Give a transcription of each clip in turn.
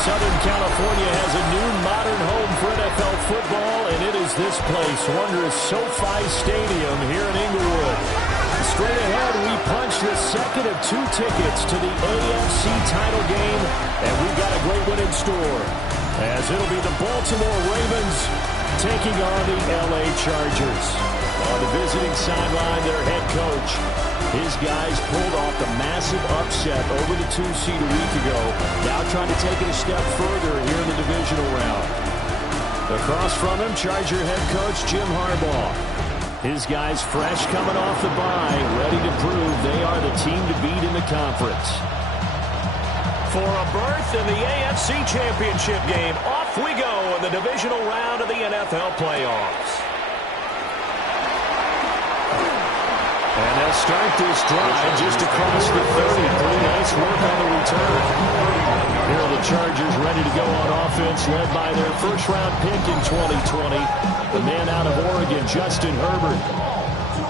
Southern California has a new modern home for NFL football, and it is this place, wondrous SoFi Stadium here in Inglewood. Straight ahead, we punch the second of 2 tickets to the AFC title game, and we've got a great one in store, as it'll be the Baltimore Ravens taking on the LA Chargers. On the visiting sideline, their head coach. His guys pulled off the massive upset over the 2-seed a week ago. Now trying to take it a step further here in the divisional round. Across from him, Charger head coach Jim Harbaugh. His guys fresh coming off the bye, ready to prove they are the team to beat in the conference. For a berth in the AFC Championship game, off we go in the divisional round of the NFL playoffs. And they'll start this drive just across the 30. Pretty nice work on the return. Here are the Chargers ready to go on offense, led by their first-round pick in 2020, the man out of Oregon, Justin Herbert.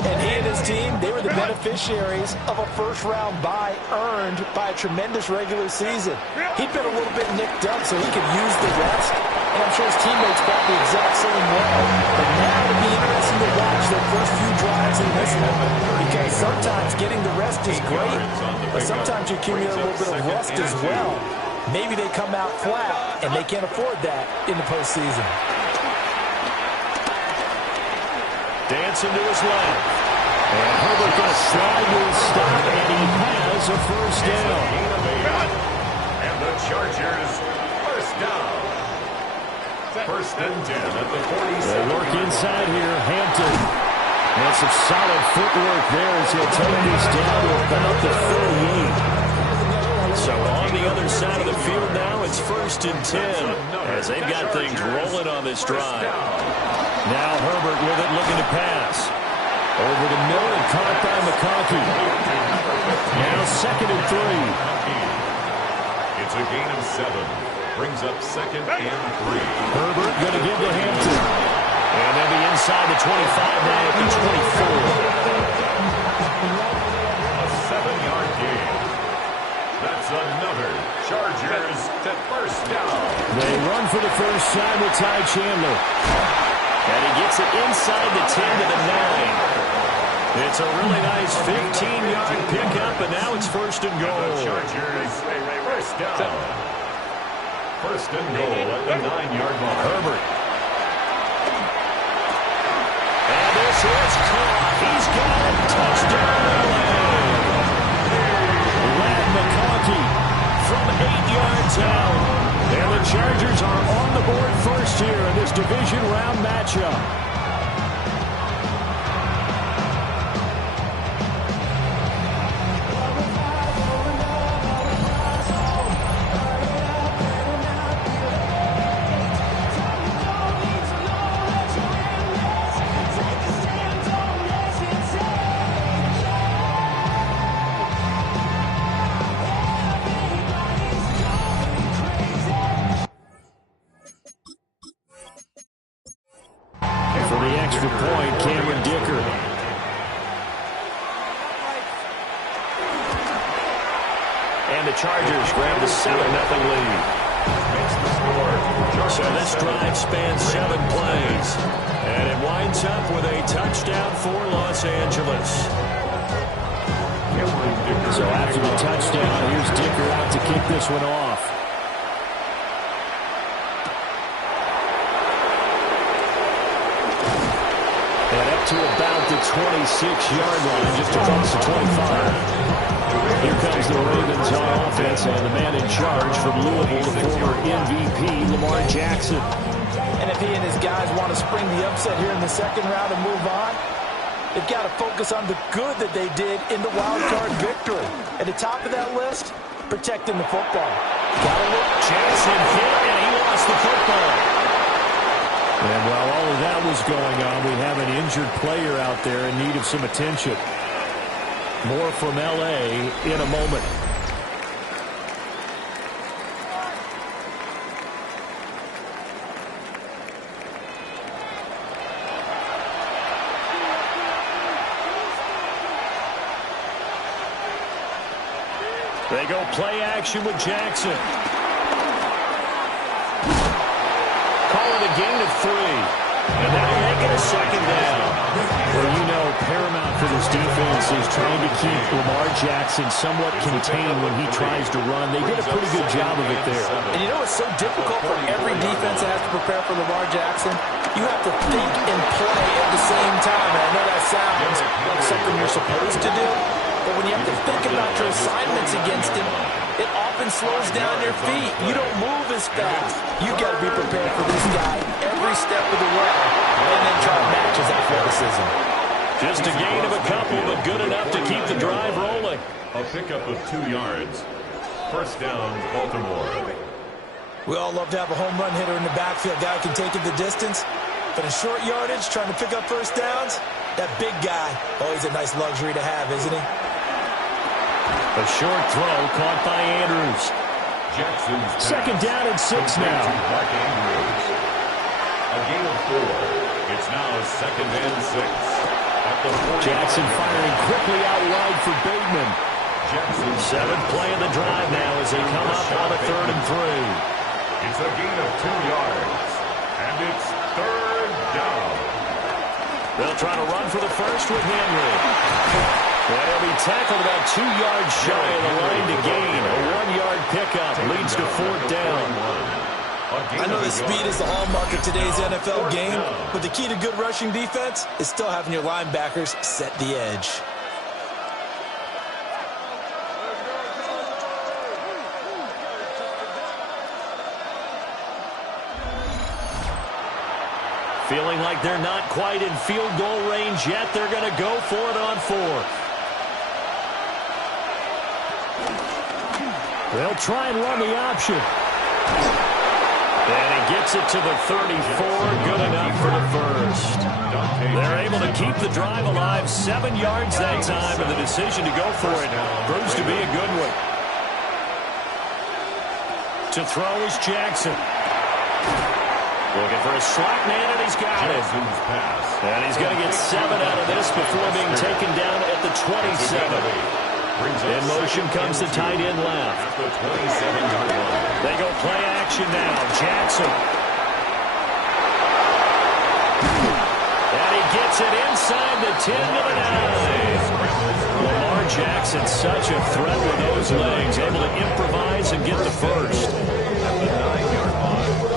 And he and his team, they were the beneficiaries of a first-round bye earned by a tremendous regular season. He'd been a little bit nicked up, so he could use the rest. And I'm sure his teammates felt the exact same way. But now it'll be interesting to watch their first few drives in this one. Because sometimes getting the rest is great, but sometimes you accumulate a little bit of rust as well. Maybe they come out flat, and they can't afford that in the postseason. Dancing to his left. And Herbert going to slide to his stop, and he has a first down. And the Chargers, first down. First and 10 at the 47. They work inside here. Hampton. And some solid footwork there as he'll take this down to about the 38. So on the other side of the field now, it's first and 10 as they've got things rolling on this drive. Now Herbert with it, looking to pass. Over the middle and caught by McConkey. Now second and 3. It's a gain of 7. Brings up second and 3. Herbert going to give to Hampton. And they'll be inside the 25 now at the 24. A 7-yard gain. That's another Chargers to first down. They run for the first time with Ty Chandler. And he gets it inside the 10 to the 9. It's a really nice 15-yard pickup, and now it's first and goal. Chargers, first down. First and goal at the 9-yard line. Herbert. And this is caught. He's got it. Touchdown. Lad McConkey from 8 yards out. And the Chargers are on the board first here in this division round matchup. Chargers grab the 7-0 lead. So this drive spans 7 plays. And it winds up with a touchdown for Los Angeles. So after the touchdown, here's Dicker out to kick this one off. And up to about the 26-yard line, just across the 25. Here comes the Ravens on offense, and the man in charge from Louisville, the former MVP, Lamar Jackson. And if he and his guys want to spring the upset here in the second round and move on, they've got to focus on the good that they did in the wild card victory. At the top of that list, protecting the football. Got to look. Jackson hit, and he lost the football. And while all of that was going on, we have an injured player out there in need of some attention. More from L.A. in a moment. They go play action with Jackson. gain of 3. And that'll make it a second down. Well, you know, paramount for this defense is trying to keep Lamar Jackson somewhat contained when he tries to run. They did a pretty good job of it there. And you know it's so difficult for every defense that has to prepare for Lamar Jackson? You have to think and play at the same time. And I know that sounds like something you're supposed to do, but when you have to think about your assignments against him, it often slows down your feet. You don't move as fast. You got to be prepared for this guy every step of the way and then try to match his athleticism. Just a gain of a couple, but good enough to keep the drive rolling. A pickup of 2 yards. First down, Baltimore. We all love to have a home run hitter in the backfield. Guy can take it the distance. But in short yardage, trying to pick up first downs, that big guy, always a nice luxury to have, isn't he? A short throw caught by Andrews. Jackson's second down and 6 now. A gain of 4. It's now second and 6. At the 40. Jackson firing quickly out wide for Bateman. Jackson 7th play of the drive now as they come up on a 3rd and 3. It's a gain of 2 yards. And it's 3rd down. They'll try to run for the first with Henry. Well, he'll be tackled about 2 yards shy of the line to gain. A 1-yard pickup leads to 4th down. I know that speed is the hallmark of today's NFL game, but the key to good rushing defense is still having your linebackers set the edge. Feeling like they're not quite in field goal range yet. They're going to go for it on 4th. They'll try and run the option. And he gets it to the 34. Good enough for the first. They're able to keep the drive alive. 7 yards that time, and the decision to go for it proves to be a good one. To throw is Jackson. Looking for a slot man, and he's got it. And he's going to get 7 out of this before being taken down at the 27. In motion comes the tight end left. They go play action now. Jackson. And he gets it inside the 10 to the 9. Lamar Jackson, such a threat with those legs, able to improvise and get the first. At the 9-yard line.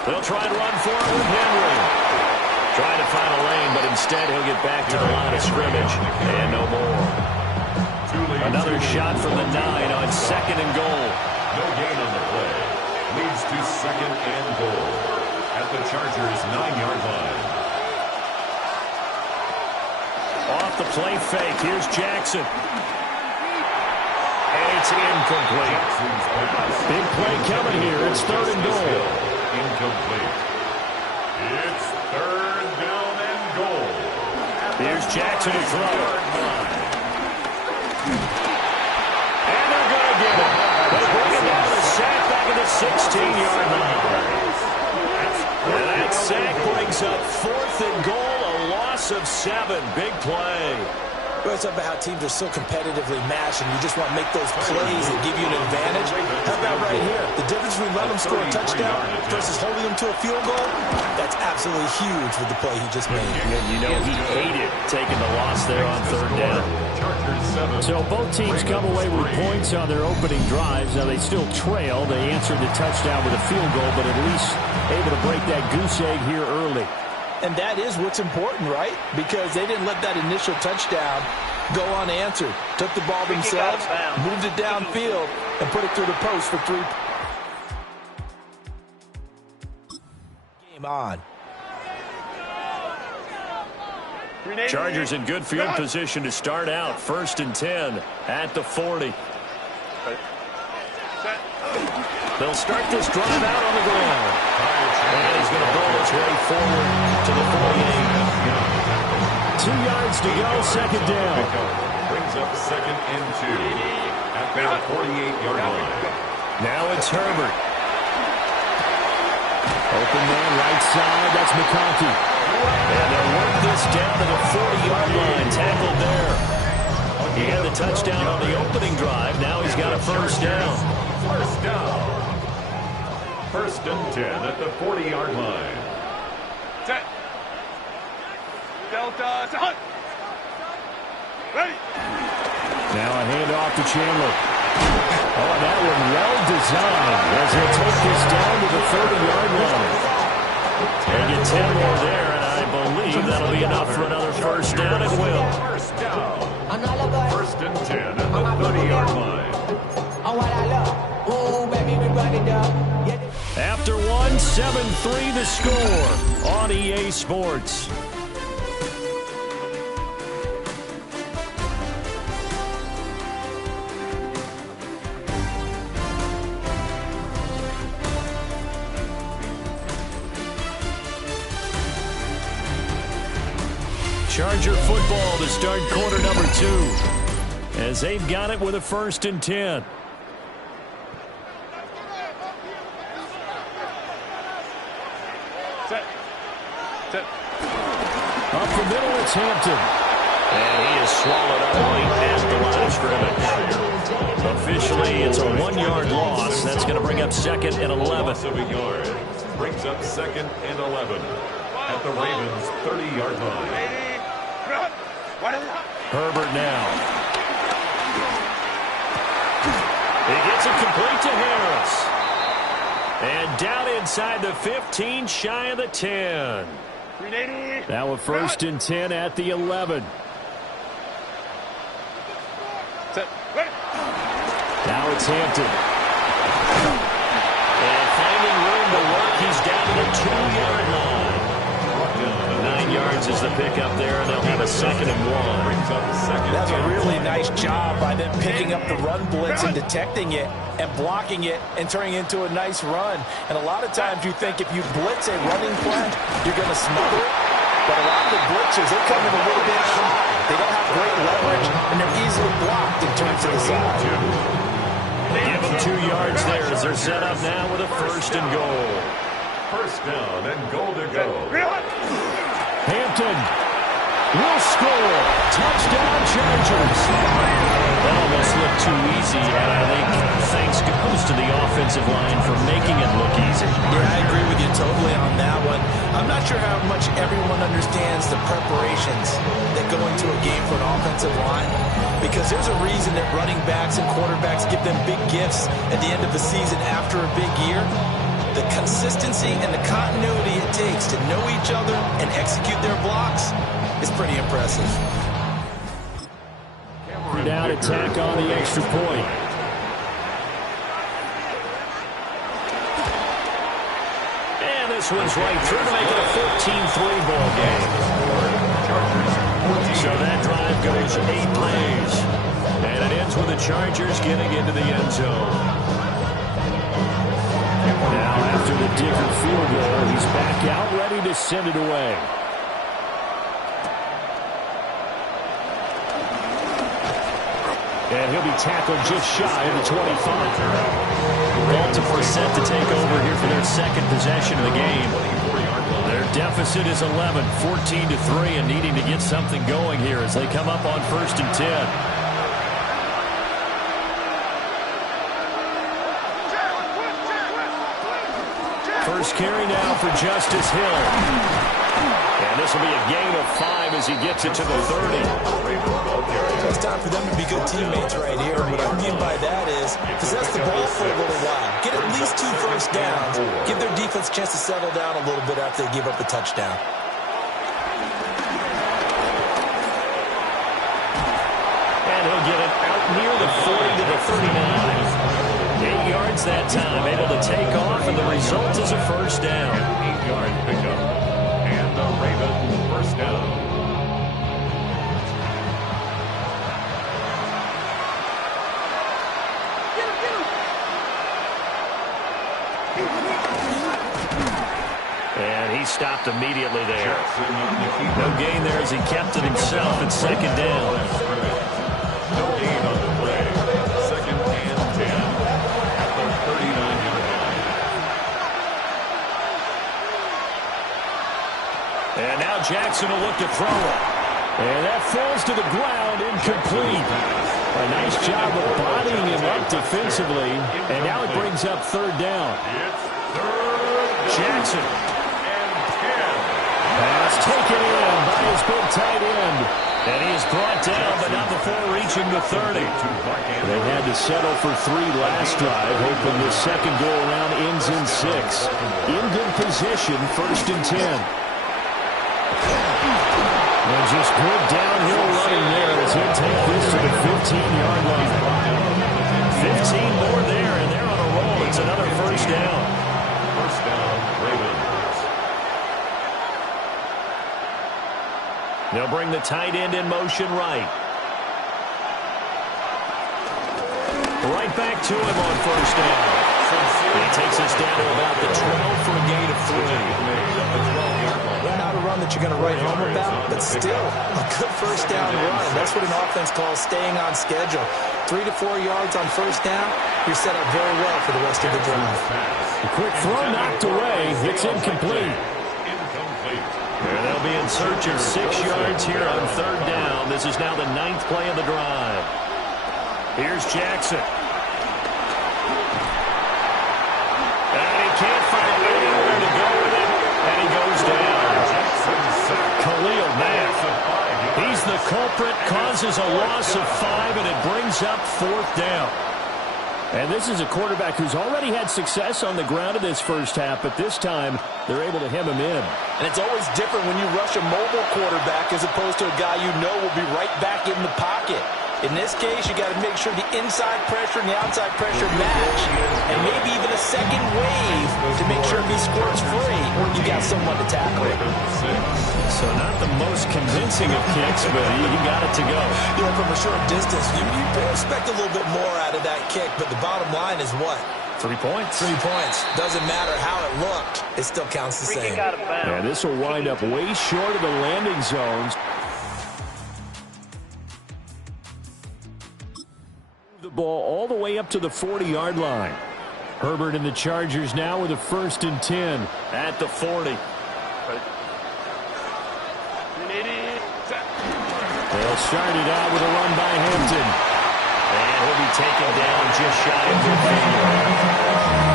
They'll try and run for it with Henry. Trying to find a lane, but instead he'll get back to the line of scrimmage. And no more. Another shot from the 9 on 2nd and goal. No gain on the play. Leads to 2nd and goal. At the Chargers' 9-yard line. Off the play fake. Here's Jackson. And it's incomplete. Big play coming here. It's 3rd and goal. Incomplete. It's 3rd down and goal. Here's Jackson to throw. And they're going to get it. They bring it down to sack back at the 16-yard line. And that sack brings up 4th and goal, a loss of 7. Big play. Well, it's about how teams are so competitively matched, and you just want to make those plays that give you an advantage. How about right here? The difference between letting them score a touchdown versus holding them to a field goal, that's absolutely huge with the play he just made. And you know he hated taking the loss there on 3rd down. So both teams come away with points on their opening drives. Now they still trail. They answered the touchdown with a field goal, but at least able to break that goose egg here early. And that is what's important, right? Because they didn't let that initial touchdown go unanswered. Took the ball themselves, moved it downfield, and put it through the post for 3. Game on. Chargers in good field position to start out. 1st and 10 at the 40. They'll start this drive out on the ground. And he's going to roll his way forward to the 48. 2 yards to go, 2nd down. Brings up 2nd and 2 at the 48-yard line. Now it's Herbert. Open man, right side. That's McConkey. And they'll work this down to the 40-yard line. Tackled there. He had the touchdown on the opening drive. Now he's got a first down. First down. First and 10 at the 40-yard line. Set. Delta. Hunt. Ready. Now a handoff to Chandler. Oh, and that one well designed as he'll take this down to the 30-yard line. They get 10 more there, and I believe that'll be enough for another first down. It will. First down. First and 10 at the 30-yard line. After one, 7-3 the score on EA Sports. Charger football to start quarter number 2 as they've got it with a first and 10. Set. Set. Up the middle, it's Hampton. And he is swallowed up right past the line of scrimmage. Officially, it's a 1-yard loss. That's going to bring up second and 11. Loss of a yard. Brings up second and 11 at the Ravens' 30-yard line. Herbert now. He gets it complete to Harris. And down inside the 15, shy of the 10. Now a first and 10 at the 11. Now it's Hampton. And finding room to work, he's down to the 2-yard line. 9 yards is the pickup there, and they'll have a second and 1. That's a really nice job by them picking up the run blitz and detecting it and blocking it and turning it into a nice run. And a lot of times you think if you blitz a running play, you're going to smother it. But a lot of the blitzers, they come in a little bit high. They don't have great leverage, and they're easily blocked in terms of the side. They give them 2 yards there as they're set up now with a first and goal. First down and goal to go. Hampton will score. Touchdown, Chargers. That almost looked too easy, and I think thanks goes to the offensive line for making it look easy. Yeah, I agree with you totally on that one. I'm not sure how much everyone understands the preparations that go into a game for an offensive line, because there's a reason that running backs and quarterbacks give them big gifts at the end of the season after a big year. The consistency and the continuity it takes to know each other and execute their blocks is pretty impressive. Down attack on the extra point. And this one's right through to make it a 14-3 ball game. So that drive goes 8 plays. And it ends with the Chargers getting into the end zone. Now, after the Dicker field goal, he's back out, ready to send it away. And he'll be tackled just shy of the 25. Baltimore set to take over here for their second possession of the game. Their deficit is 11, 14-3, and needing to get something going here as they come up on first and 10. First carry now for Justice Hill. And this will be a gain of 5 as he gets it to the 30. It's time for them to be good teammates right here. What I mean by that is possess the ball for a little while. Get at least 2 first downs. Give their defense a chance to settle down a little bit after they give up a touchdown. And he'll get it out near the 40 to the 39. 8 yards that time, able to take off, and the result is a first down. 8-yard pickup. And the Ravens first down. And he stopped immediately there. No gain there as he kept it himself at second down. No gain on the play. Second and 10 at the 39-yard line. Jackson will look to throw it. And that falls to the ground, incomplete. A nice job of bodying him up defensively. And now it brings up third down. Jackson. Pass taken in by his big tight end. And he is brought down, but not before reaching the 30. They had to settle for 3 last drive, hoping the second go-around ends in 6. In good position, 1st and 10. And just good downhill running there as he'll take this to the 15-yard line. 15 more there, and they're on a roll. It's another first down. First down, Ravens. They'll bring the tight end in motion right. Right back to him on first down. He takes us down to about the 12 for a gain of 3. Not a run that you're going to write home about, but still a good first down run. That's what an offense calls staying on schedule. 3 to 4 yards on first down, you're set up very well for the rest of the drive. A quick throw knocked away. It's incomplete. And they'll be in search of 6 yards here on third down. This is now the 9th play of the drive. Here's Jackson. And he can't find anywhere to go with it. And he goes down. Khalil Mack. He's the culprit, causes a loss of 5, and it brings up 4th down. And this is a quarterback who's already had success on the ground in this first half, but this time they're able to hem him in. And it's always different when you rush a mobile quarterback as opposed to a guy you know will be right back in the pocket. In this case, you got to make sure the inside pressure and the outside pressure match, and maybe even a second wave to make sure if he squirts free, you got someone to tackle it. So not the most convincing of kicks, but he got it to go. You know, from a short distance, you expect a little bit more out of that kick, but the bottom line is what? 3 points. 3 points. Doesn't matter how it looked. It still counts the same. Yeah, this will wind up way short of the landing zones. The ball all the way up to the 40-yard line. Herbert and the Chargers now with a 1st and 10 at the 40. They'll start it out with a run by Hampton. And he'll be taken down just shy of the field.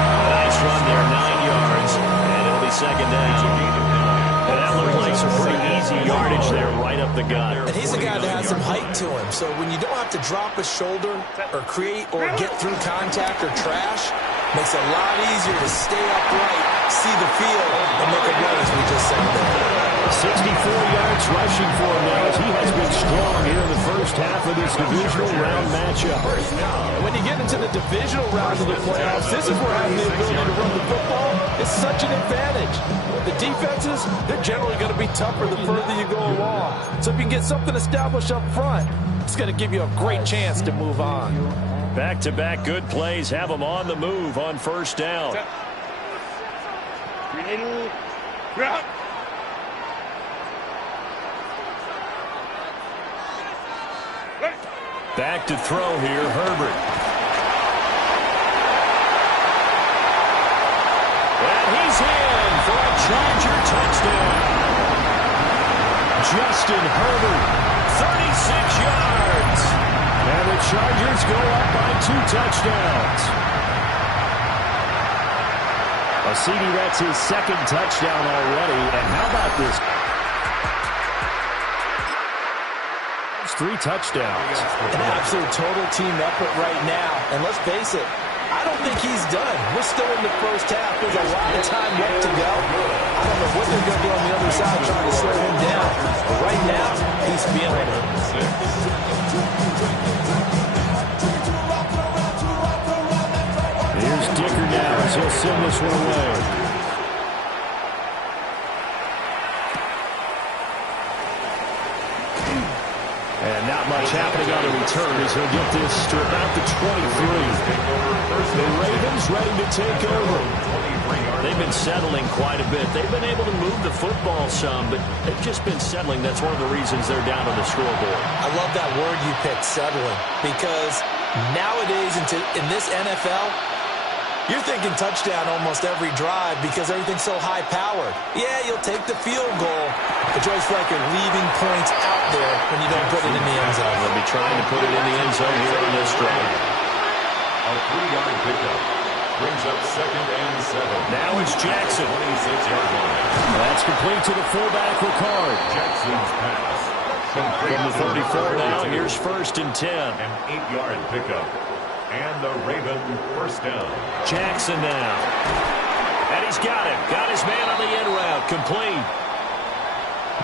A nice run there, 9 yards, and it'll be second down. And that looked like some pretty easy yardage there right up the gut. And he's a guy that has some height to him, so when you don't have to drop a shoulder or create or get through contact or trash, makes it a lot easier to stay upright, see the field, and make a run as we just said there. 64 yards rushing for him now as he has been strong here in the first half of this divisional round matchup. And when you get into the divisional round of the playoffs, this is where having the ability to run the football is such an advantage. The defenses, they're generally going to be tougher the further you go along. So if you can get something established up front, it's going to give you a great chance to move on. Back-to-back good plays have them on the move on first down. Back to throw here, Herbert. And he's in for a Charger touchdown. Justin Herbert, 36 yards. And the Chargers go up by 2 touchdowns. Well, CD, that's his 2nd touchdown already. And how about this? 3 touchdowns. An absolute total team effort right now. And let's face it, I don't think he's done. We're still in the first half. There's a lot of time left to go. I don't know what they're going to do on the other side trying to slow him down. But right now, he's feeling it. Here's Dicker now as he'll send this one away. And not much happening on the return as he'll get this to about the 23. The Ravens ready to take over. They've been settling quite a bit. They've been able to move the football some, but they've just been settling. That's one of the reasons they're down on the scoreboard. I love that word you picked, settling, because nowadays in this NFL, You're thinking touchdown almost every drive because everything's so high-powered. Yeah, you'll take the field goal, but you always feel like you're leaving points out there when you don't put it in the end zone. They'll be trying to put it in the end zone here on this drive. A 3-yard pickup brings up 2nd and 7. Now it's Jackson. 26-yard line. That's complete to the fullback, Ricard. Jackson's pass. From the 34 now, here's 1st and 10. An 8-yard pickup. And the Raven first down. Jackson now. And he's got him. Got his man on the end route. Complete.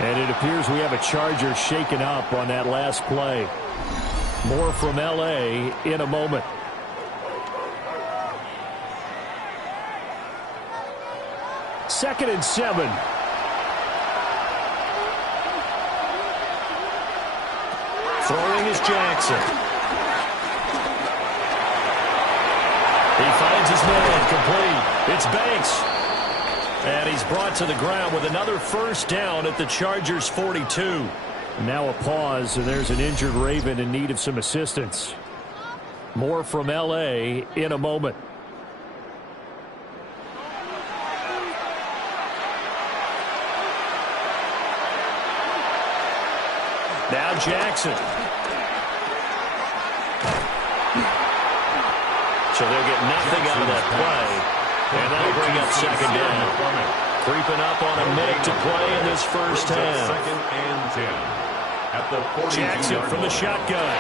And it appears we have a Charger shaken up on that last play. More from L.A. in a moment. Second and 7. Throwing is Jackson. He finds his man, complete. It's Banks. And he's brought to the ground with another first down at the Chargers' 42. Now a pause, and there's an injured Raven in need of some assistance. More from L.A. in a moment. Now Jackson. So they'll get nothing out of that play. And that'll bring up 2nd down. Creeping up on a minute to play in this first half. 2nd and 10. At the 42-yard Jackson from the shotgun.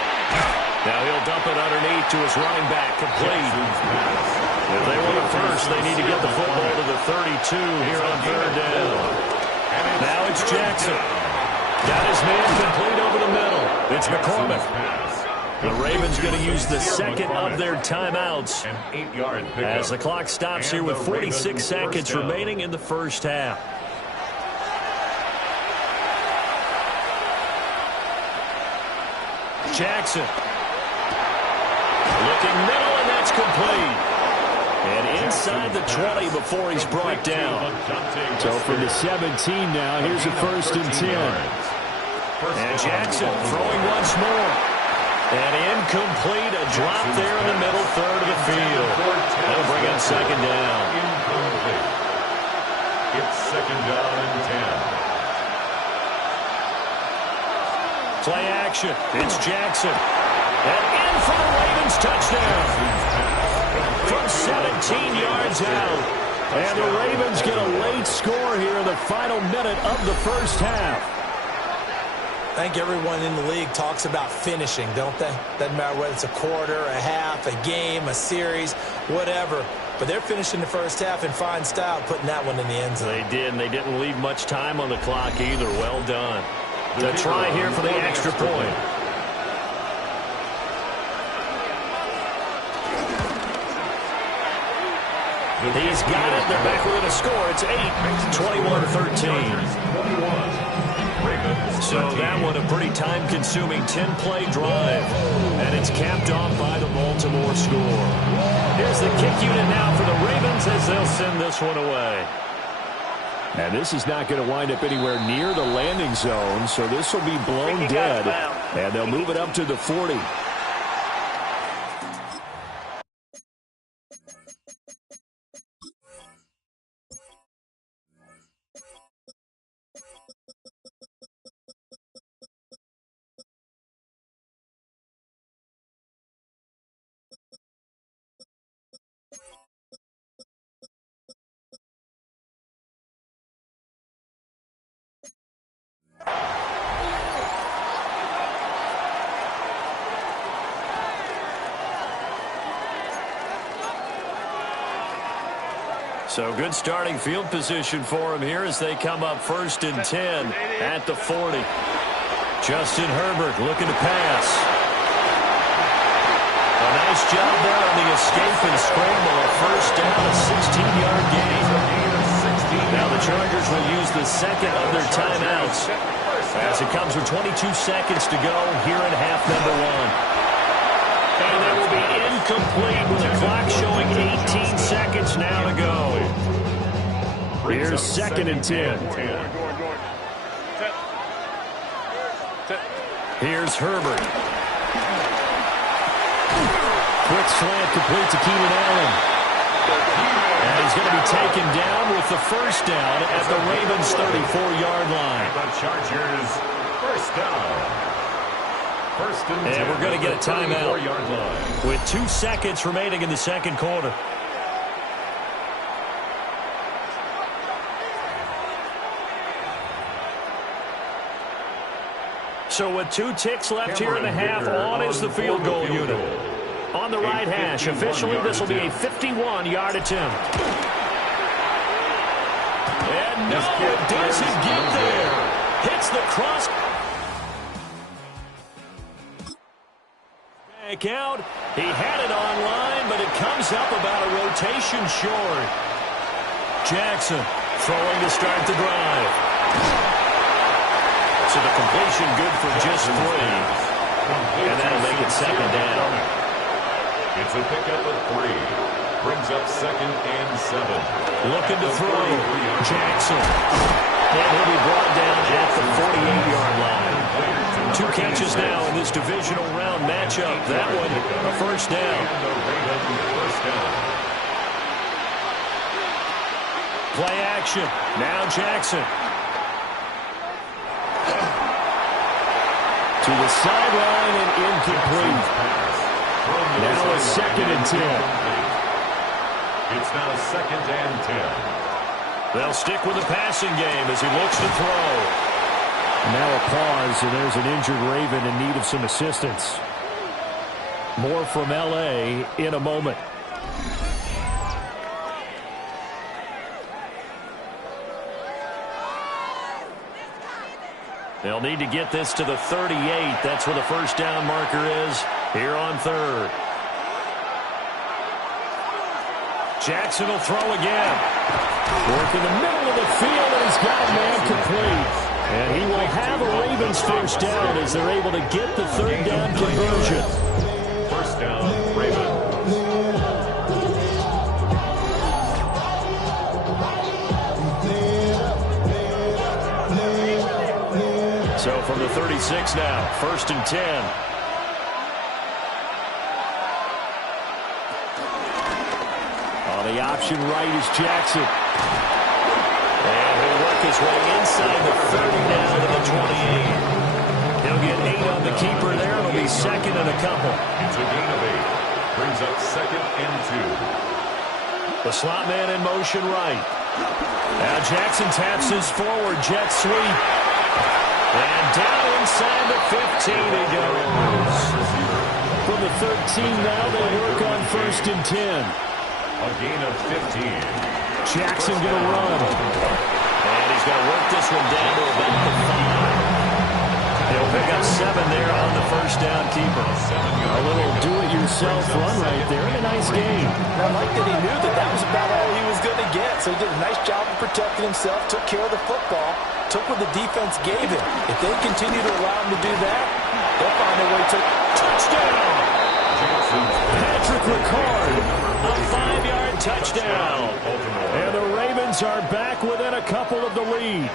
Now he'll dump it underneath to his running back. Complete. If they want it first, they need to get the football to the 32 here on 3rd down. Now it's Jackson. Got his man complete over the middle. It's McCormick. The Ravens going to use the second of their timeouts An 8-yard pickup. as the clock stops here with 46 seconds remaining in the first half. Jackson. Looking middle, and that's complete. And inside the 20 before he's brought down. So from the 17 now, here's a 1st and 10. And Jackson throwing once more. And incomplete, a drop there in the middle third of the field. That'll bring up 2nd down. Incomplete. It's 2nd down and 10. Play action. It's Jackson. And in for the Ravens touchdown. From 17 yards out. And the Ravens get a late score here in the final minute of the first half. I think everyone in the league talks about finishing, don't they? Doesn't matter whether it's a quarter, a half, a game, a series, whatever. But they're finishing the first half in fine style, putting that one in the end zone. They did, and they didn't leave much time on the clock either. Well done. To try here for the extra point. He's got it. They're back within a score. It's 8-21-13. So that one a pretty time-consuming 10-play drive. And it's capped off by the Baltimore score. Here's the kick unit now for the Ravens as they'll send this one away. And this is not going to wind up anywhere near the landing zone, so this will be blown dead. And they'll move it up to the 40. So good starting field position for him here as they come up 1st and 10 at the 40. Justin Herbert looking to pass. A nice job there on the escape and scramble. A first down, a 16-yard gain. Now the Chargers will use the second of their timeouts as it comes with 22 seconds to go here in half number 1. And that will be incomplete with the clock showing 18 seconds now to go. Here's 2nd and 10. Here's Herbert. Quick slant complete to Keenan Allen. And he's going to be taken down with the first down at the Ravens' 34-yard line. The Chargers, first down. First and we're going to get a timeout line. with 2 seconds remaining in the second quarter. So with 2 ticks left here in the half, on is the field goal unit. On the right hash, officially this will be a 51-yard attempt. And no, it doesn't get there. Hits the cross. Back out. He had it on line, but it comes up about a rotation short. Jackson throwing to start the drive. So the completion good for just 3. And that'll make it second down. It's a pickup of 3. Brings up second and 7. Looking to throw. Jackson. And he'll be brought down at the 48-yard line. 2 catches now in this divisional round matchup. That one, a first down. Play action. Now Jackson. To the sideline and incomplete. Now a second and 10. It's now second and 10. They'll stick with the passing game as he looks to throw. Now a pause, and there's an injured Raven in need of some assistance. More from L.A. in a moment. They'll need to get this to the 38. That's where the first down marker is here on third. Jackson will throw again. Work in the middle of the field, and he's got a man complete. And he will have a Ravens first down as they're able to get the third down conversion. First down, Ravens. So from the 36 now, first and 10. On the option right is Jackson. And he'll work his way inside the 30 now to the 28. He'll get 8 on the keeper there. It'll be second and a couple. It's a gain of 8. Brings up second and 2. The slot man in motion right. Now Jackson taps his forward jet sweep. And down inside the 15 he goes. From the 13 now, they work on first and 10. A gain of 15. Jackson going to run. And he's going to work this one down to about the 5. He'll pick up 7 there on the first down keeper. A little do-it-yourself run right there and a nice game. I like that he knew that that was about all he was going to get. So he did a nice job of protecting himself, took care of the football, took what the defense gave him. If they continue to allow him to do that, they'll find a way to touchdown. Patrick Ricard, a 5-yard touchdown. And the Ravens are back within a couple of the lead.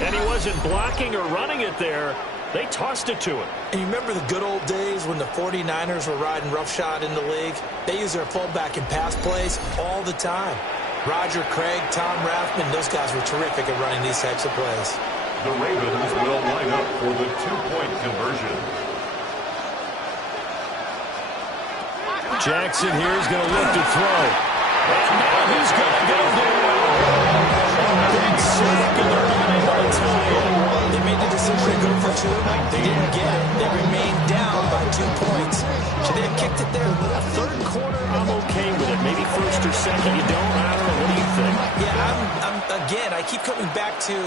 And he wasn't blocking or running it there. They tossed it to him. And you remember the good old days when the 49ers were riding roughshod in the league? They used their fullback in pass plays all the time. Roger Craig, Tom Rathman, those guys were terrific at running these types of plays. The Ravens will line up for the 2-point conversion. Jackson here is going to look to throw. And now he's going to go down. Big sack, and they're not able to tie it. They made the decision to go for 2. They didn't get it. They remained down by 2 points. Should they have kicked it there? Third quarter, I'm okay with it. Maybe first or second, you don't. I don't know. What do you think? Yeah, again, I keep coming back to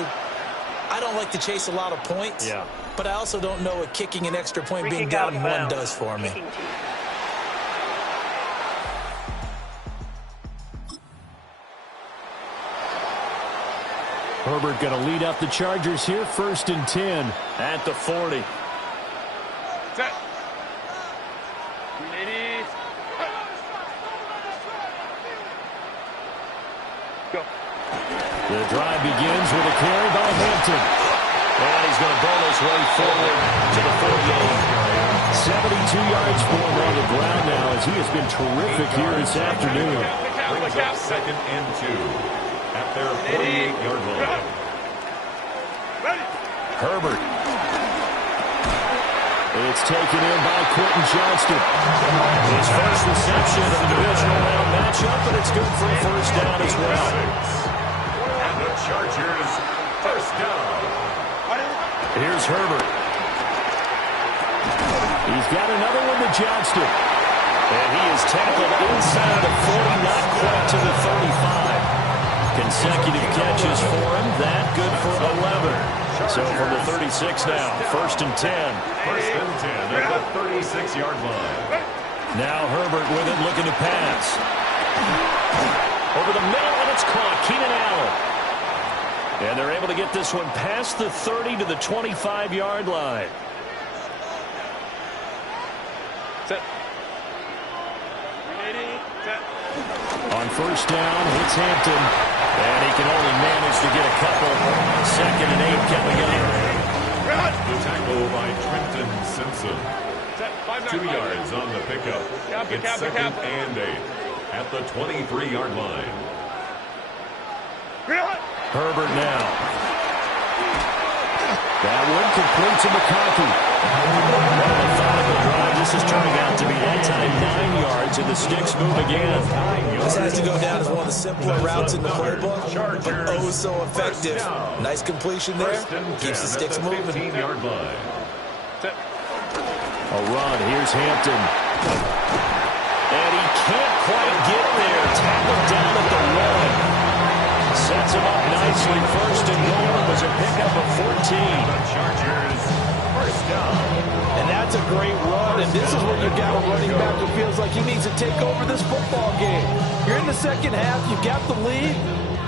I don't like to chase a lot of points. Yeah. But I also don't know what kicking an extra point being down 1 does for me. Herbert going to lead up the Chargers here, first and 10 at the 40. Set. Ladies. Go. The drive begins with a carry by Hampton. And he's going to ball his way forward to the 48. 72 yards for him on the ground now as He has been terrific here this afternoon. Brings up 2nd and 2 at their 48-yard line. Herbert. It's taken in by Quentin Johnston. His first reception of the divisional round matchup, but it's good for a first down as well. And the Chargers, first down. Here's Herbert. He's got another one to Johnston. And he is tackled inside the 40, not quite to the 35. Consecutive catches for him. That good for 11. So from the 36 now, 1st and 10. 1st and 10 at the 36-yard line. Now Herbert with it, looking to pass. Over the middle, and it's caught. Keenan Allen. And they're able to get this one past the 30 to the 25-yard line. Set. On first down, it's Hampton. And he can only manage to get a couple. 2nd and 8 coming up. The tackle by Trenton Simpson. 2 yards on the pickup. It's 2nd and 8 at the 23-yard line. Herbert now. That one complete to McConkey. What a methodical drive. This is turning out to be that time 9 yards, and the sticks move again. This has to go down as one of the simpler routes in the playbook, but oh so effective. Nice completion there. Keeps the sticks moving. 15-yard line. A run. Here's Hampton. And he can't quite get there. Tackled down at the 1. Sets him up nicely. 1st and goal. It was a pickup of 14. The Chargers, first down. And that's a great run, and this is where you got a running back who feels like he needs to take over this football game. You're in the second half, you've got the lead,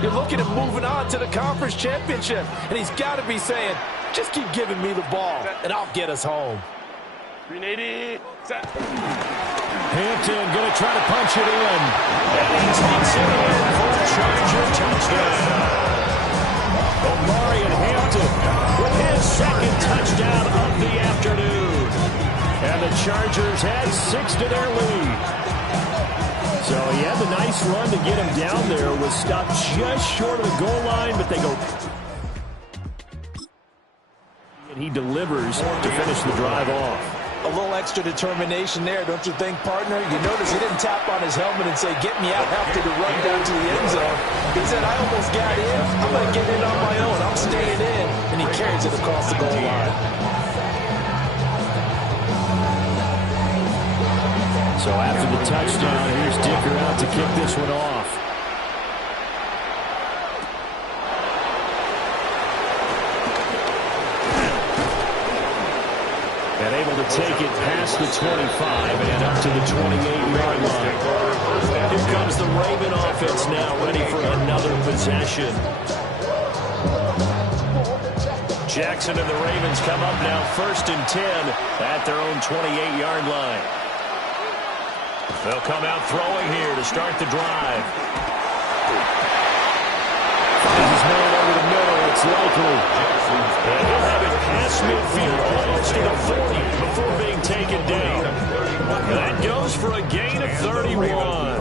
you're looking at moving on to the conference championship, and he's got to be saying, just keep giving me the ball, and I'll get us home. 380. Set. Hampton going to try to punch it in. And he takes it in for a Charger touchdown. Omarion Hampton with his 2nd touchdown of the afternoon. And the Chargers had 6 to their lead. So he had the nice run to get him down there. Was stopped just short of the goal line, but they go. And he delivers to finish the drive off. A little extra determination there, don't you think, partner? You notice he didn't tap on his helmet and say, get me out after the run down to the end zone. He said, I almost got in. I'm going to get in on my own. I'm staying in. And he carries it across the goal line. So after the touchdown, here's Dicker out to kick this one off. And able to take it past the 25 and up to the 28-yard line. Here comes the Raven offense now, ready for another possession. Jackson and the Ravens come up now 1st and 10 at their own 28-yard line. They'll come out throwing here to start the drive. Finds his man over the middle. It's likely. And he'll have it past midfield, almost to the 40 before being taken down. That goes for a gain of 31.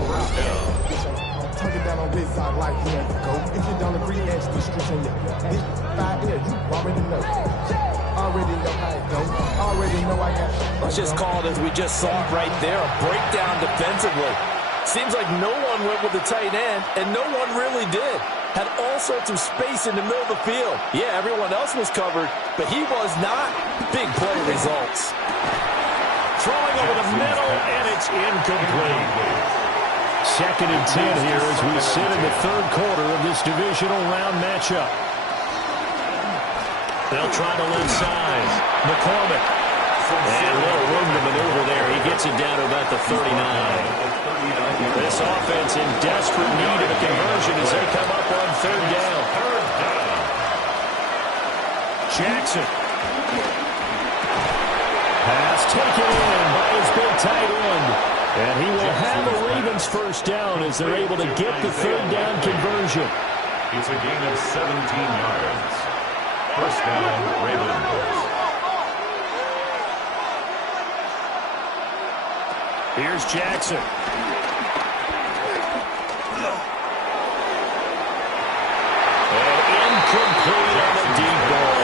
Tuck it down on this side like here you go. If you don't agree, ask the streets on your big 5 here. You already know. Already know how it goes. Already know I got. Let's just call it as we just saw it right there. A breakdown defensively. Seems like no one went with the tight end, and no one really did. Had all sorts of space in the middle of the field. Yeah, everyone else was covered, but he was not. Big play results. Throwing over the middle, and it's incomplete. 2nd and 10 here as we sit in the 3rd quarter of this divisional round matchup. They'll try the left side. McCormick. And a little room to maneuver there. He gets it down to about the 39. This offense in desperate need of a conversion as they come up on 3rd down. Jackson. Pass taken in by his big tight end. And he will have the Ravens first down as they're able to get the 3rd down conversion. It's a gain of 17 yards. First down, Ravens. Here's Jackson. And incomplete on the deep ball.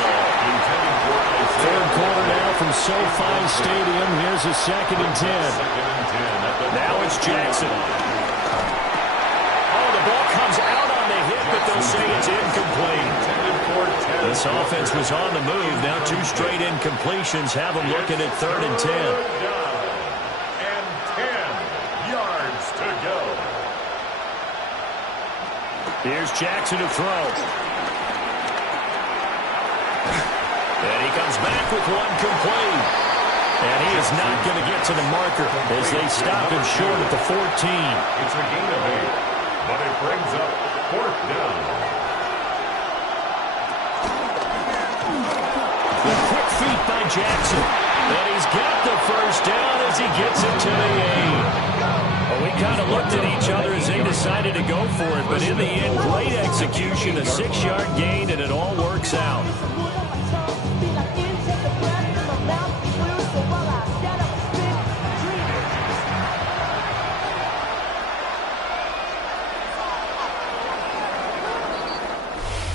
Third quarter now from SoFi Stadium. Here's a 2nd and 10. Now it's Jackson. Oh, the ball comes out on the hit, but they'll say it's incomplete. This offense was on the move. Now 2 straight incompletions have them looking at 3rd and 10. And 10 yards to go. Here's Jackson to throw. And he comes back with one complete. And he is not going to get to the marker as they stop him short at the 14. It's a gain of 8, but it brings up 4th down. The quick feet by Jackson. And he's got the first down as he gets it to the 8. Well, we kind of looked at each other as they decided to go for it, but in the end, great execution, a 6-yard gain, and it all works out.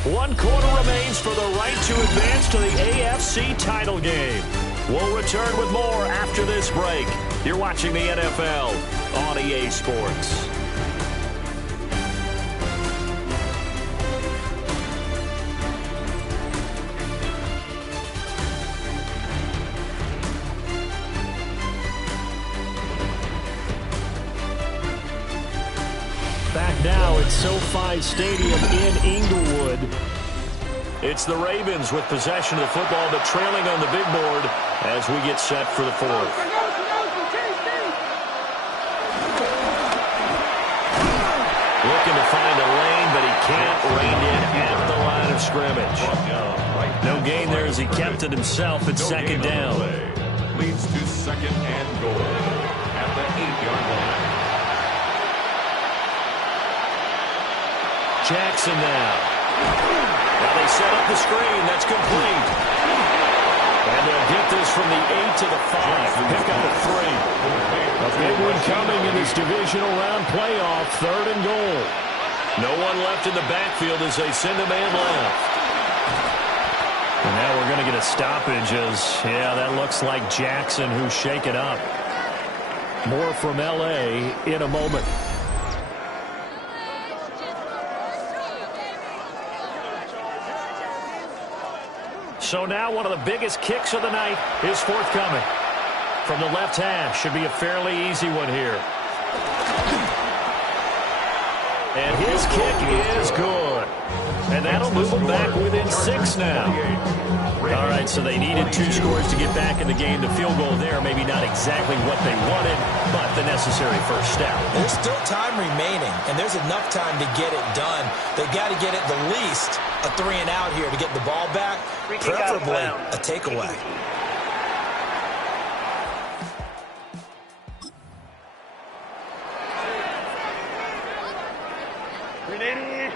One quarter remains for the right to advance to the AFC title game. We'll return with more after this break. You're watching the NFL on EA Sports. Back now at SoFi Stadium in Inglewood. It's the Ravens with possession of the football, but trailing on the big board as we get set for the 4th. Looking to find a lane, but he can't rein in at the line of scrimmage. No gain there as he kept it himself at 2nd down. Leads to 2nd and goal at the 8-yard line. Jackson now. Now they set up the screen. That's complete. And they'll get this from the 8 to the 5. Pick up a 3. A big one coming in this divisional round playoff. 3rd and goal. No one left in the backfield as they send a man left. And now we're going to get a stoppage as, yeah, that looks like Jackson who's shaken up. More from L.A. in a moment. So now one of the biggest kicks of the night is forthcoming. From the left hash, should be a fairly easy one here. And his kick is good. And that'll move them back within 6 now. All right, so they needed 2 scores to get back in the game. The field goal there, maybe not exactly what they wanted, but the necessary first step. There's still time remaining, and there's enough time to get it done. They've got to get it the least a 3-and-out here to get the ball back, preferably a takeaway.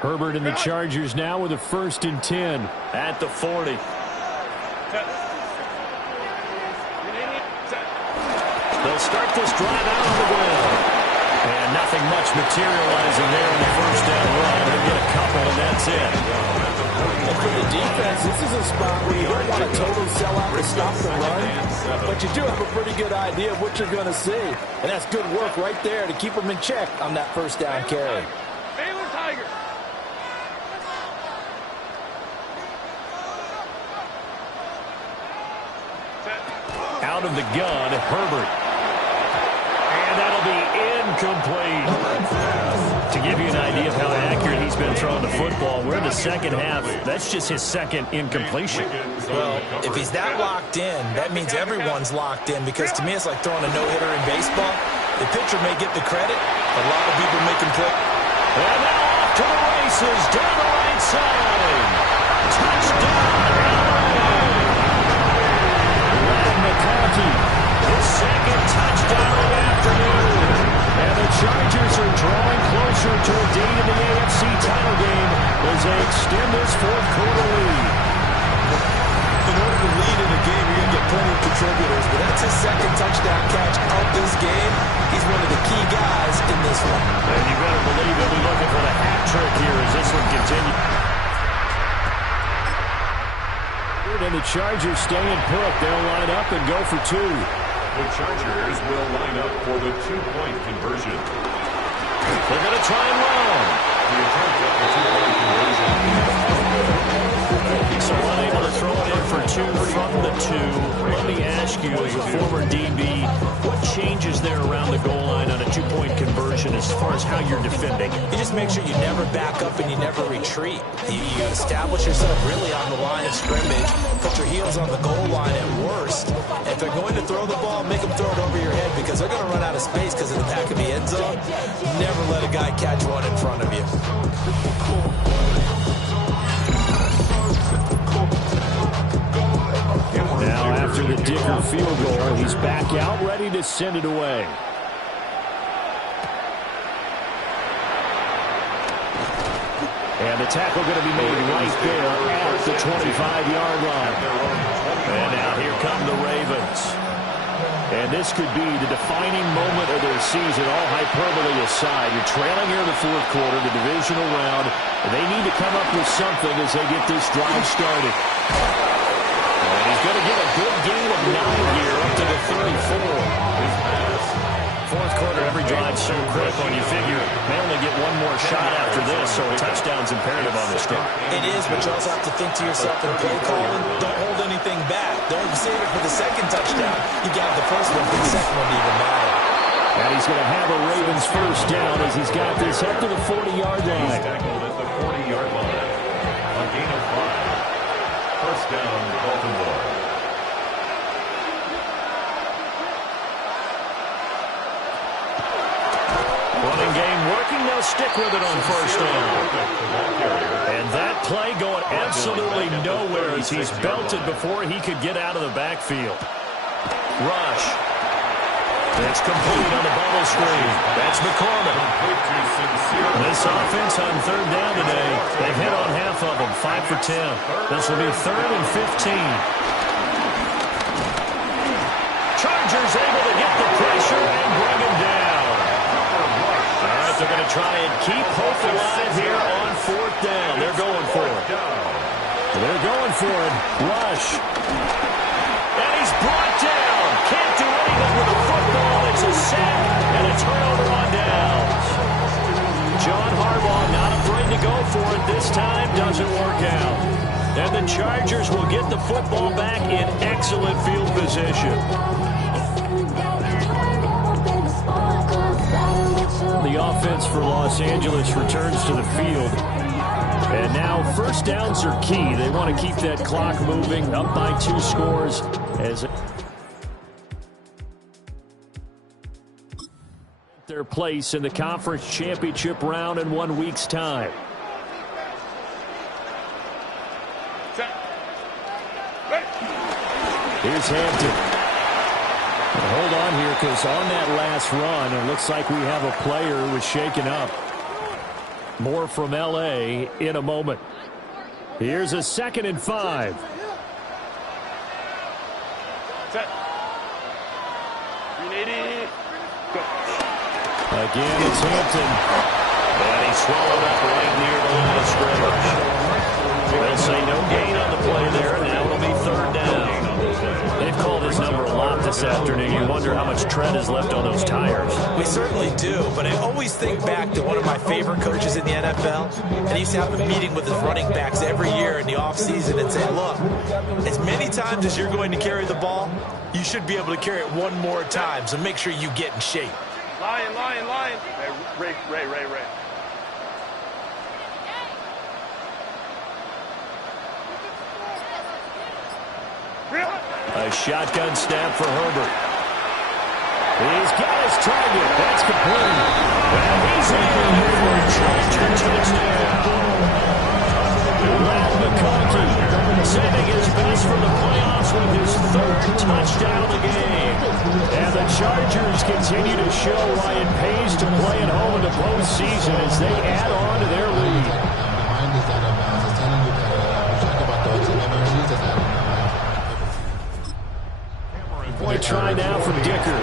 Herbert and the Chargers now with a 1st and 10 at the 40. They'll start this drive out on the ground. And nothing much materializing there in the first down run. They'll get a couple, and that's it. Well, for the defense, this is a spot where you don't want a total sellout to stop the run, but you do have a pretty good idea of what you're going to see. And that's good work right there to keep them in check on that first down carry. Out of the gun, Herbert. And that'll be incomplete. To give you an idea of how accurate he's been throwing the football, we're in the second half. That's just his 2nd incompletion. Well, if he's that locked in, that means everyone's locked in, because to me it's like throwing a no-hitter in baseball. The pitcher may get the credit. A lot of people make him play. And now off to the races down the right side. Touchdown! McCarthy, his 2nd touchdown of the afternoon. And the Chargers are drawing closer to a date in the AFC title game as they extend this 4th quarter lead. In order to lead in a game, you're going to get plenty of contributors, but that's his second touchdown catch of this game. He's one of the key guys in this one. And you better believe he'll be looking for the hat trick here as this one continues. And the Chargers staying put. They'll line up and go for two. The Chargers will line up for the two-point conversion. They're going to try and run. The attempt at the two-point conversion. So unable to throw it in for two from the two. Let me ask you, as a former DB, what changes there around the goal line on a two-point conversion as far as how you're defending? You just make sure you never back up and you never retreat. You establish yourself really on the line of scrimmage, put your heels on the goal line at worst. If they're going to throw the ball, make them throw it over your head because they're going to run out of space because of the back of the end zone. Never let a guy catch one in front of you. Now, after the Dicker field goal, he's back out, ready to send it away. And the tackle going to be made right there at the 25-yard line. And now here come the Ravens. And this could be the defining moment of their season, all hyperbole aside. You're trailing here in the fourth quarter, the divisional round. And they need to come up with something as they get this drive started. And he's going to get a good gain of 9 here up to the 34. Fourth quarter, every drive's so critical, and you figure they only get one more shot after this, so a touchdown's imperative on this drive. It is, but you also have to think to yourself in play calling, don't hold anything back. Don't save it for the second touchdown. You got the first one for the second one to even matter. And he's going to have a Ravens first down as he's got this up to the 40-yard line. He's tackled at the 40-yard line. A gain of 5. First down, Baltimore. Running game working. They'll stick with it on first down. And that play going absolutely nowhere as he's belted before he could get out of the backfield. Rush. It's complete on the bubble screen. That's McCormick. This offense on third down today, they've hit on half of them, 5 for 10. This will be 3rd and 15. Chargers able to get the pressure and bring him down. All right, they're going to try and keep hope alive here on 4th down. They're going for it. They're going for it. Rush. And he's brought down. Can't do anything with the football. It's a sack and a turnover on downs. John Harbaugh not afraid to go for it this time. Doesn't work out. And the Chargers will get the football back in excellent field position. The offense for Los Angeles returns to the field. And now first downs are key. They want to keep that clock moving, up by 2 scores. As their place in the conference championship round in 1 week's time. Here's Hampton. Hold on here, because on that last run, it looks like we have a player who was shaken up. More from L.A. in a moment. Here's a 2nd and 5. Set. 380. Go. Again, it's Hampton. And he's swallowed up right near the line of scrimmage. They'll say no gain on the play there. Now it'll be 3rd down. They've called his number a lot this afternoon. You wonder how much tread is left on those tires. We certainly do, but I always think back to one of my favorite coaches in the NFL, and he used to have a meeting with his running backs every year in the offseason and say, look, as many times as you're going to carry the ball, you should be able to carry it one more time, so make sure you get in shape. Lion. Ray. A shotgun snap for Herbert. He's got his target. That's complete. And he's in for a Charger touchdown. Matt McConkey saving his best for the playoffs with his 3rd touchdown of the game. And the Chargers continue to show why it pays to play at home in the postseason as they add on to their lead. two-point try now from Dicker.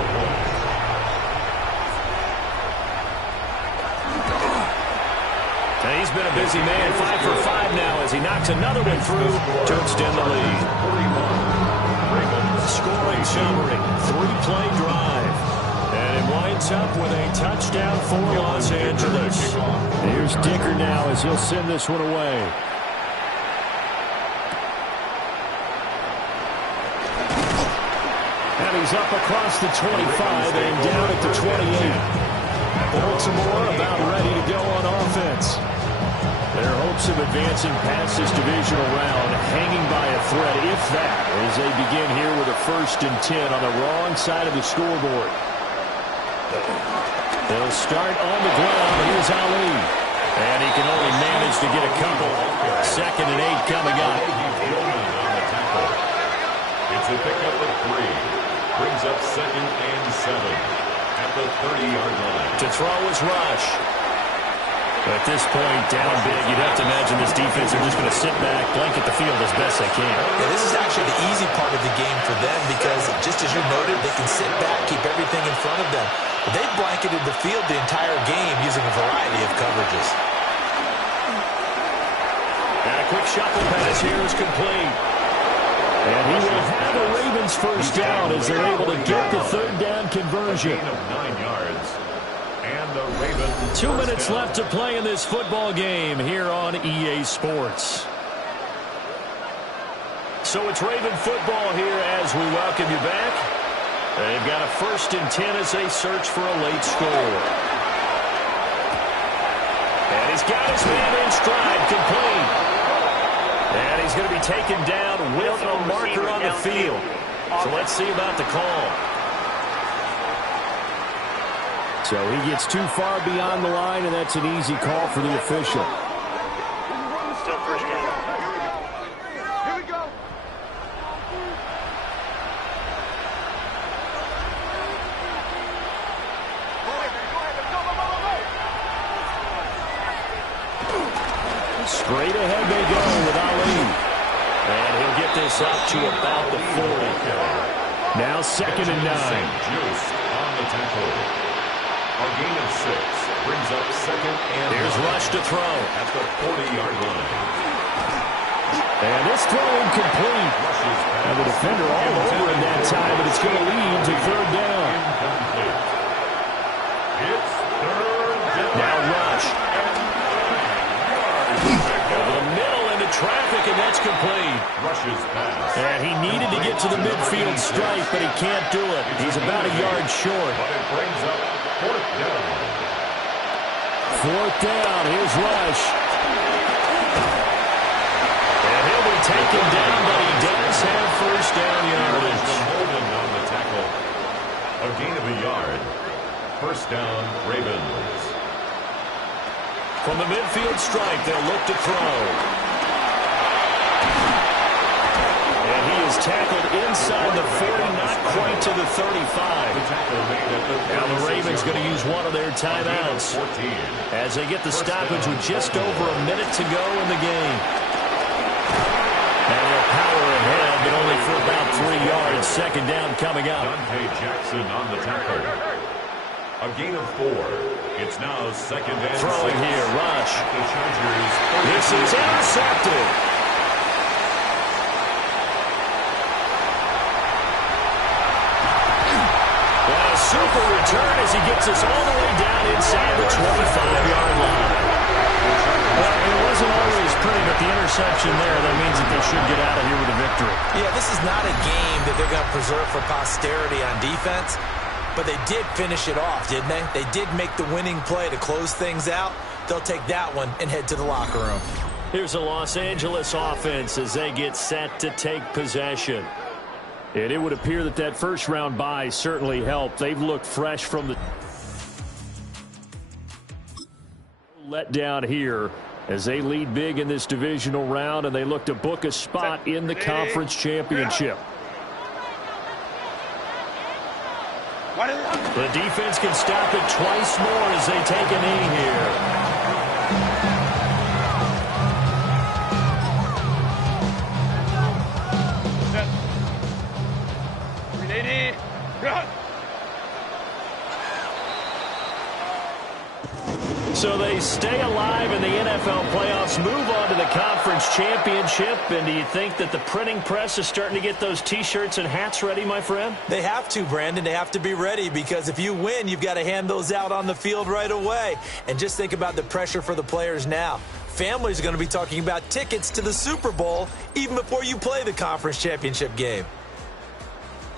And he's been a busy man, 5 for 5 now as he knocks another one through to extend the lead. Scoring summary, 3-play drive. And it winds up with a touchdown for Los Angeles. Here's Dicker now as he'll send this one away. And he's up across the 25 and down at the 28. Baltimore about ready to go on offense. Their hopes of advancing past this divisional round hanging by a thread, if that, as they begin here with a 1st and 10 on the wrong side of the scoreboard. They'll start on the ground. Here's Ali. And he can only manage to get a couple. 2nd and 8 coming up. It's a pickup of 3. Brings up 2nd and 7 at the 30-yard line. To throw is Rush. At this point, down big, you'd have to imagine this defense are just going to sit back, blanket the field as best they can. Yeah, this is actually the easy part of the game for them because, just as you noted, they can sit back, keep everything in front of them. But they've blanketed the field the entire game using a variety of coverages. And a quick shuffle pass here is complete. And he will have a Ravens 1st down as they're able to get the 3rd down conversion. A gain of 9 yards. And the Ravens 2 minutes left to play in this football game here on EA Sports. So it's Raven football here as we welcome you back. They've got a 1st and 10 as they search for a late score. And he's got his man in stride, complete. And he's going to be taken down with a marker on the field. So let's see about the call. So he gets too far beyond the line, and that's an easy call for the official. Still 1st down. Here we go. Straight ahead they go with Ali. And he'll get this up to about the 40. Now 2nd and 9. Juice on the tackle. A gain of 6 brings up 2nd and Here's 9 Rush to throw. at the 40-yard line. And this throw incomplete. And the defender all over in that time, but it's going to lead to 3rd down. Incomplete. It's 3rd down. Now Rush. Over the middle into traffic, and that's complete. Rush's pass. And he needed to get to the midfield stripe, but he can't do it. He's about a yard short. But it brings up 4th down. 4th down. Here's Rush. And he'll be taken down, but he does have 1st down yardage. Holding on the tackle. A gain of a yard. 1st down, Ravens. From the midfield stripe, they'll look to throw. And he is tackled inside the 40, not quite to the 35. Now the Ravens going to use one of their timeouts as they get the stoppage with just over a minute to go in the game. And they'll power ahead, but only for about 3 yards. 2nd down coming up. Dante Jackson on the tackle. A gain of 4. It's now 2nd and 6. Throwing here, Rush. The Chargers. This is intercepted. And a super return as he gets us all the way down inside the 25-yard line. Well, it wasn't always pretty, but the interception there, that means that they should get out of here with a victory. Yeah, this is not a game that they're going to preserve for posterity on defense, but they did finish it off, didn't they? They did make the winning play to close things out. They'll take that one and head to the locker room. Here's a Los Angeles offense as they get set to take possession. And it would appear that that 1st-round bye certainly helped. They've looked fresh from the letdown here as they lead big in this divisional round, and they look to book a spot in the conference championship. The defense can stop it twice more as they take a knee here. Set. 380. So they stay alive in the NFL playoffs, move on to the conference championship. And do you think that the printing press is starting to get those T-shirts and hats ready, my friend? They have to, Brandon. They have to be ready because if you win, you've got to hand those out on the field right away. And just think about the pressure for the players now. Families are going to be talking about tickets to the Super Bowl even before you play the conference championship game.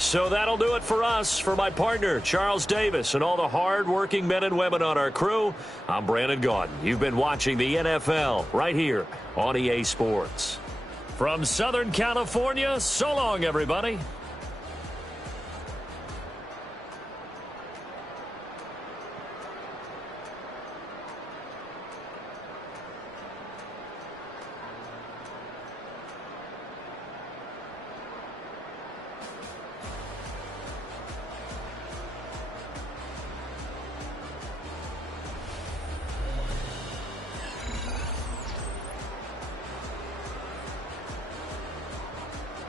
So that'll do it for us. For my partner, Charles Davis, and all the hard-working men and women on our crew, I'm Brandon Gaudin. You've been watching the NFL right here on EA Sports. From Southern California, so long, everybody.